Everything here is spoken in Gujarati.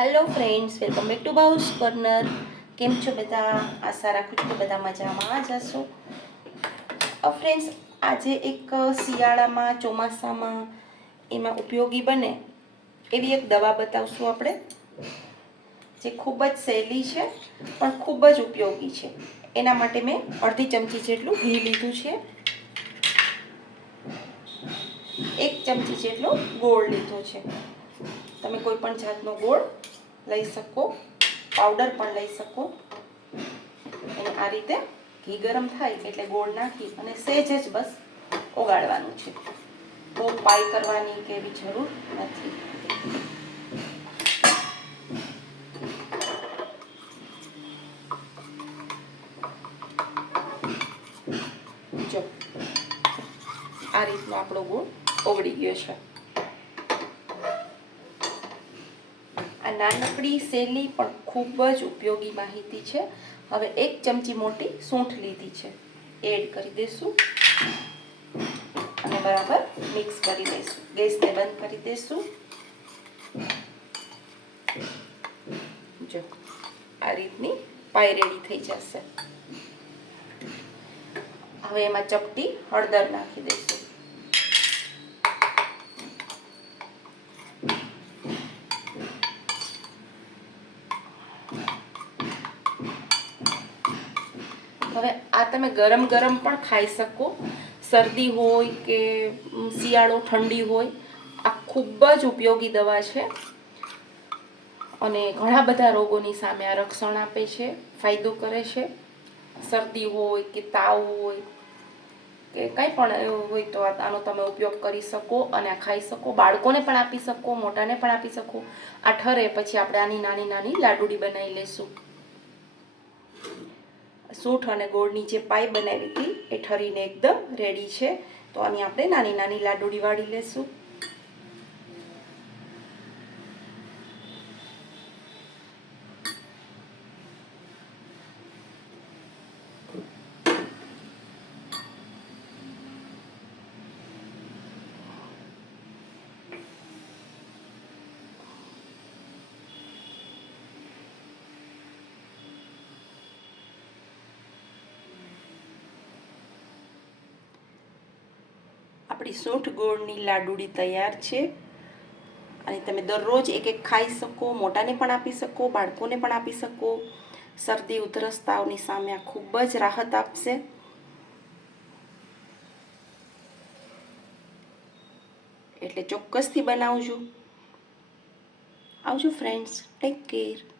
Hello friends welcome back to બાઉસ corner કેમ છો બધા? આશા રાખું છું કે બધા મજામાં જ હશો. ફ્રેન્ડ્સ આજે એક શિયાળામાં, ચોમાસામાં એમાં ઉપયોગી બને એવી એક દવા બતાવશું આપણે, જે ખૂબ જ સહેલી છે, પણ ખૂબ જ ઉપયોગી છે. એના માટે મેં અડધી ચમચી જેટલું ઘી લીધું છે. એક ચમચી જેટલો ગોળ લીધો છે. તમે કોઈ પણ જાતનો ગોળ લઈ શકો. પાવડર પણ લઈ શકો. અને આ રીતે ઘી ગરમ થાય એટલે ગોળ નાખી અને સહેજ જ બસ ઓગાળવાનું છે. બહુ પાઈ કરવાની કે એવી જરૂર નથી. જો, આ રીતનો આપણો ગોળ ઓગળી ગયો છે. આ નાનકડી સહેલી પણ ખૂબ જ ઉપયોગી માહિતી છે. હવે એક ચમચી મોટી સૂંઠ લીધી છે. એડ કરી દઈશું અને બરાબર મિક્સ કરી દઈશું ગેસને બંધ કરી દઈશું જો, આ રીતની પાય રેડી થઈ જશે. હવે એમાં ચપટી હળદર નાખી દઈશું હવે આ તમે ગરમ ગરમ પણ ખાઈ શકો. શરદી હોય કે શિયાળો, ઠંડી હોય, આ ખૂબ જ ઉપયોગી દવા છે. અને ઘણા બધા રોગોની સામે આ રક્ષણ આપે છે, ફાયદો કરે છે. શરદી હોય કે તાવ હોય કે કંઈ પણ એવું હોય તો આનો તમે ઉપયોગ કરી શકો અને ખાઈ શકો. બાળકોને પણ આપી શકો, મોટાને પણ આપી શકો. આ ઠરે, પછી આપણે આની નાની નાની લાડુડી બનાવી લઈશું સૂઠ અને ગોળની જે પાઈ બનાવી હતી, એ ઠરીને એકદમ રેડી છે. તો આની આપણે નાની નાની લાડુડી વાળી લેશું. આપણી સૂંઠ ગોળની લાડુડી તૈયાર છે. અને તમે દરરોજ એક એક ખાઈ શકો, મોટાને પણ આપી શકો, બાળકોને પણ આપી શકો. શરદી ઉધરસ તાવની સામે આ ખૂબ જ રાહત આપશે. એટલે ચોક્કસથી બનાવજો. આવજો ફ્રેન્ડ્સ ટેક કેર